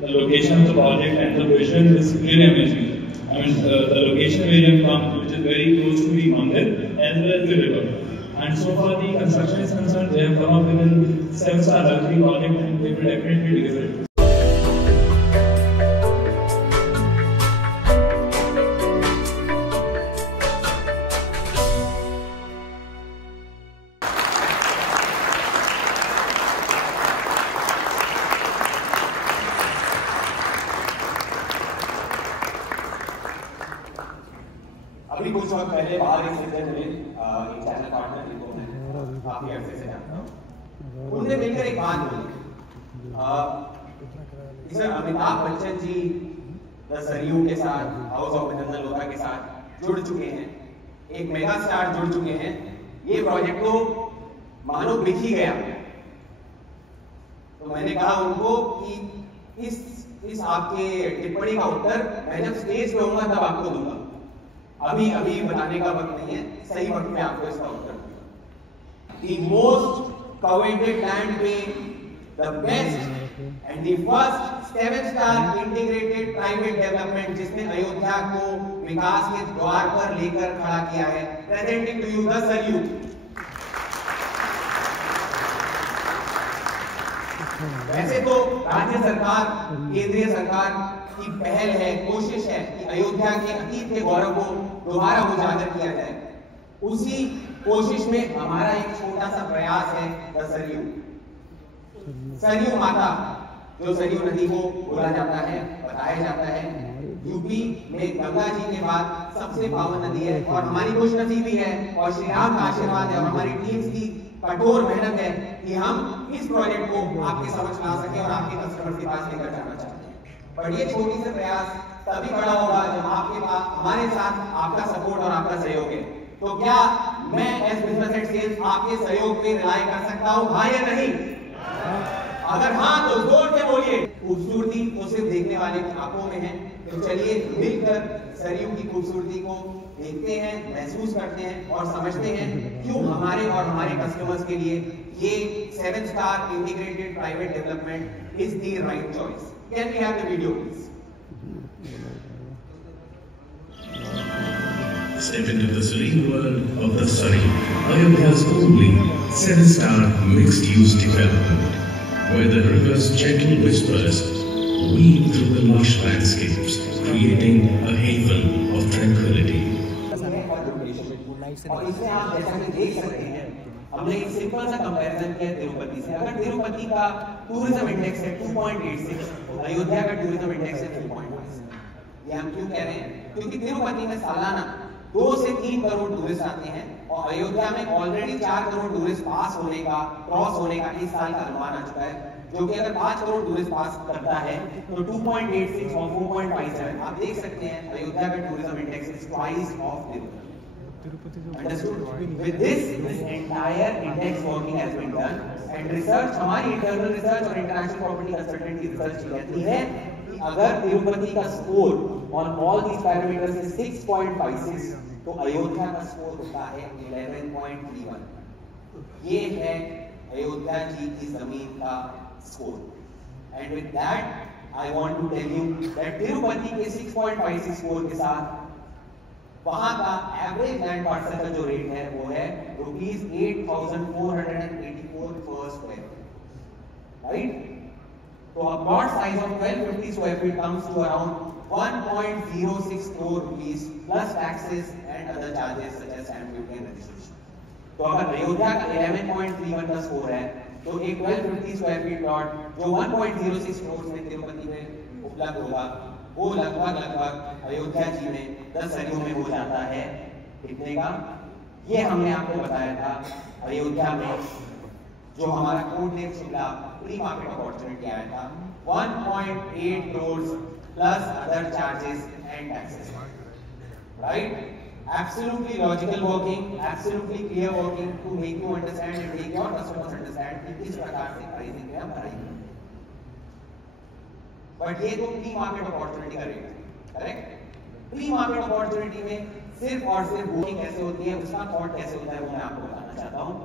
the location of the project and the vision is really amazing. I mean, the location where you have come, which is very close to the Mandir as well as the river. And so far the construction is concerned, they have come up with a 7-star luxury project and they will definitely deliver it. अभी कुछ वक्त पहले बाहर एक सज्जन मिले, एक channel partner जिनको मैं काफी अर्से से जानता हूँ, उनने मिलकर एक बात बोली। सर, अमिताभ बच्चन जी द सरयू के साथ, हाउस ऑफ अभिनंदन लोधा के साथ जुड़ चुके हैं, एक मेगा स्टार जुड़ चुके हैं, ये प्रोजेक्ट तो मानो बिक ही गया। तो मैंने कहा उनको कि इस आपके टिप्पणी का उत्तर मैं जब स्टेज पे होऊंगा तब आपको दूंगा, अभी बताने का वक्त नहीं है, सही वक्त में आपको इसका उत्तर दूंगा। The most coveted land being the best and the first 7-star integrated private development जिसने अयोध्या को विकास के द्वार पर लेकर खड़ा किया है, presenting to you the Saryu. वैसे तो राज्य सरकार, केंद्रीय सरकार की पहल है, कोशिश है कि अयोध्या के अतीत के गौरव को दोबारा उजागर किया जाए। उसी कोशिश में हमारा एक छोटा सा प्रयास है द सरयू। सरयू माता, जो सरयू नदी को बोला जाता है, बताया जाता है, यूपी में गंगा जी के बाद सबसे पावन नदी है और हमारी खुशनसीबी है और श्री राम का आशीर्वाद है और हमारी टीम्स की कठोर मेहनत है कि हम इस प्रोजेक्ट को आपके समझ ला सके और आपके कस्टमर के पास लेकर जाना चाहते हैं। पर ये छोटी सी प्रयास तभी बड़ा होगा जब आपके पास हमारे साथ आपका सपोर्ट और आपका सहयोग है। तो क्या मैं एज बिजनेस एंड सेल्स आपके सहयोग पे रिलाय कर सकता हूँ, हाँ या नहीं? अगर हाँ तो जोर से बोलिए। खूबसूरती तो सिर्फ देखने वाले की आंखों में है, तो चलिए मिलकर सरयू की खूबसूरती को देखते हैं, महसूस करते हैं और समझते हैं क्यों हमारे और हमारे कस्टमर्स के लिए ये 7-star integrated private development is the right choice. Can we have the video, please? Step into the serene world of the Surrey, Ayodhya's only 7-star mixed-use development, where the river's gentle whispers weave through the lush landscapes, creating a haven of tranquility. और इसमें आप जैसा कि देख सकते हैं, हमने एक सिंपल सा कंपैरिजन किया तिरुपति से। अगर तिरुपति का टूरिज्म इंडेक्स है 2.86, तो अयोध्या का टूरिज्म इंडेक्स है 2.5। ये हम क्यों कह रहे हैं? क्योंकि तिरुपति में सालाना 2 से 3 करोड़ टूरिस्ट आते हैं और अयोध्या में ऑलरेडी 4 करोड़ टूरिस्ट क्रॉस होने का इस साल का अनुमान आ चुका है, जो कि अगर 5 करोड़ टूरिस्ट पास करता है तो 2.86 और 4.57 आप देख सकते हैं अयोध्या का tourism index is twice of Tirupati. Understood? With this entire index working has been done and research, हमारी internal research और international property consultant की research कहती है कि अगर तिरुपति का score on all these parameters is 6.56 तो अयोध्या का स्कोर होता है 11.31। ये है अयोध्या जी की जमीन का score. And with that, I want to tell you that Tirupati के 6.56 स्कोर के साथ वहां का एवरेज लैंड पार्सल का जो रेट है वो है ₹8,484 per square feet, राइट? तो a plot size of 1250 square feet comes to around 1.06 crore rupees plus taxes and other charges such as stamp duty and registration। तो अगर अयोध्या का 11.31 का स्कोर है तो एक 1250 स्क्वायर फीट प्लॉट जो 1.06 करोड़ में तिरुपति में उपलब्ध होगा वो लगभग अयोध्या जी में 10 सरयू में हो जाता है। कितने का? ये हमने आपको बताया था अयोध्या में जो हमारा कोटनेर शिमला प्री मार्केट अपॉर्चुनिटी आया था 1.8 crore plus other charges and taxes, right? Absolutely logical working, absolutely clear working to make you understand and make your customers understand कि किस प्रकार से प्राइसिंग है हम कराएंगे। बट ये तो प्री मार्केट अपॉर्चुनिटी का रेट है, करेक्ट? प्री मार्केट अपॉर्चुनिटी में सिर्फ और सिर्फ बुकिंग कैसे होती है, उसका कॉस्ट कैसे होता है वो मैं आपको बताना चाहता हूँ।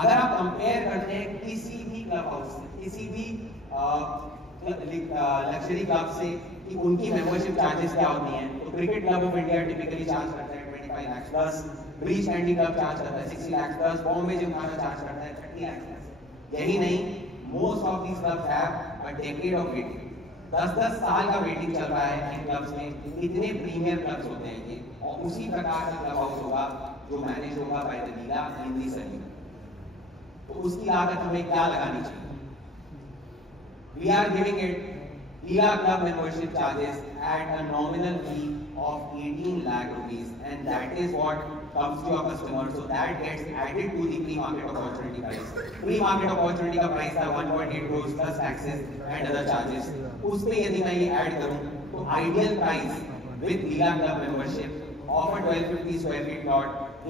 अगर आप कंपेयर करते हैं किसी भी क्लब हाउस से, किसी भी लग्जरी क्लब से कि उनकी मेंबरशिप चार्जेस क्या होती हैं। तो cricket club of India typically charge करता है 25 lakh plus, breach candy club charge करता है 60 लाख प्लस, बॉम्बे जिमखाना चार्ज करता है 30 लाख प्लस। यही नहीं, most of these clubs have a decade of waiting, 10-10 साल का वेटिंग चल रहा है इन क्लब्स में। इतने प्रीमियर क्लब्स होते हैं ये, और उसी प्रकार का क्लब हाउस होगा जो मैनेज होगा by the Leela in the service. तो उसकी लागत हमें क्या लगानी चाहिए? We are giving it Leela Club membership charges at a nominal fee of 18 lakh rupees, and that is what comes to your customer. So that gets added to the pre-market opportunity price. Pre-market opportunity का price था 1.8 crores plus taxes and other charges. उस पे यदि मैं ये add करूँ तो ideal price with Leela Club membership of a 1250 square feet plot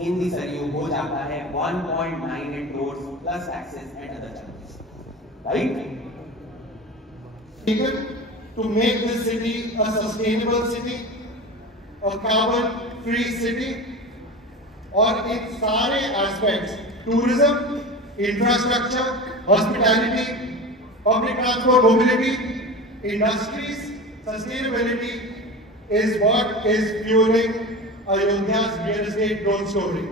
in the Saryu हो जाता है 1.98 crores plus taxes and other charges. Right? To make this city a sustainable city, a carbon-free city, और इन सारे aspects, tourism, infrastructure, hospitality, public transport, mobility, industries, sustainability is what is fueling Ayodhya's real estate growth story.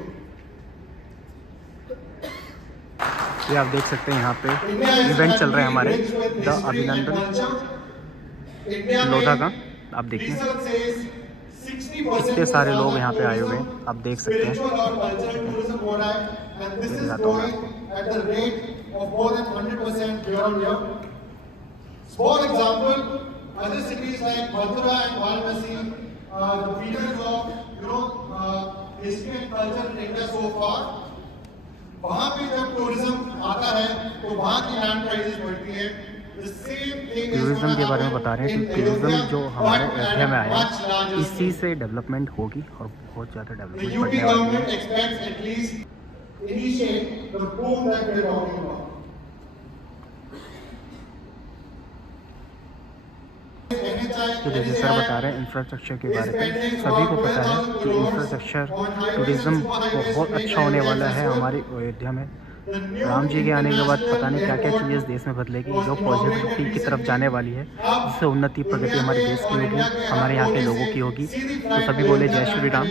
ये आप देख सकते हैं यहाँ पे event चल रहे हैं हमारे द अभिनंदन लोधा का। आप देखिए इतने सारे लोग यहाँ पे आए हुए हैं, आप देख सकते हैं। वहाँ पे जब टूरिज्म आता है तो वहाँ की लैंड प्राइसेस बढ़ती है। टूरिज्म के बारे में बता रहे हैं कि टूरिज्म जो हमारे अयोध्या में आया है इसी से डेवलपमेंट होगी और बहुत ज़्यादा डेवलपमेंट बढ़ने वाली है। तो जैसे सर बता रहे हैं इंफ्रास्ट्रक्चर के बारे में, सभी को पता है कि इंफ्रास्ट्रक्चर टूरिज़्म बहुत अच्छा होने वाला है हमारी अयोध्या में। राम जी के आने के बाद पता नहीं क्या क्या चीज़ें देश में बदलेगी, जो पॉजिटिविटी की तरफ जाने वाली है, जिससे उन्नति प्रगति हमारे देश की होगी, हमारे यहाँ के लोगों की होगी। तो सभी बोले जय श्री राम।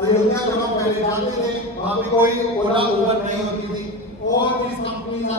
अयोध्या जब हम पहले जाते थे वहाँ पे कोई ओला उबर नहीं होती थी, और इस कंपनी का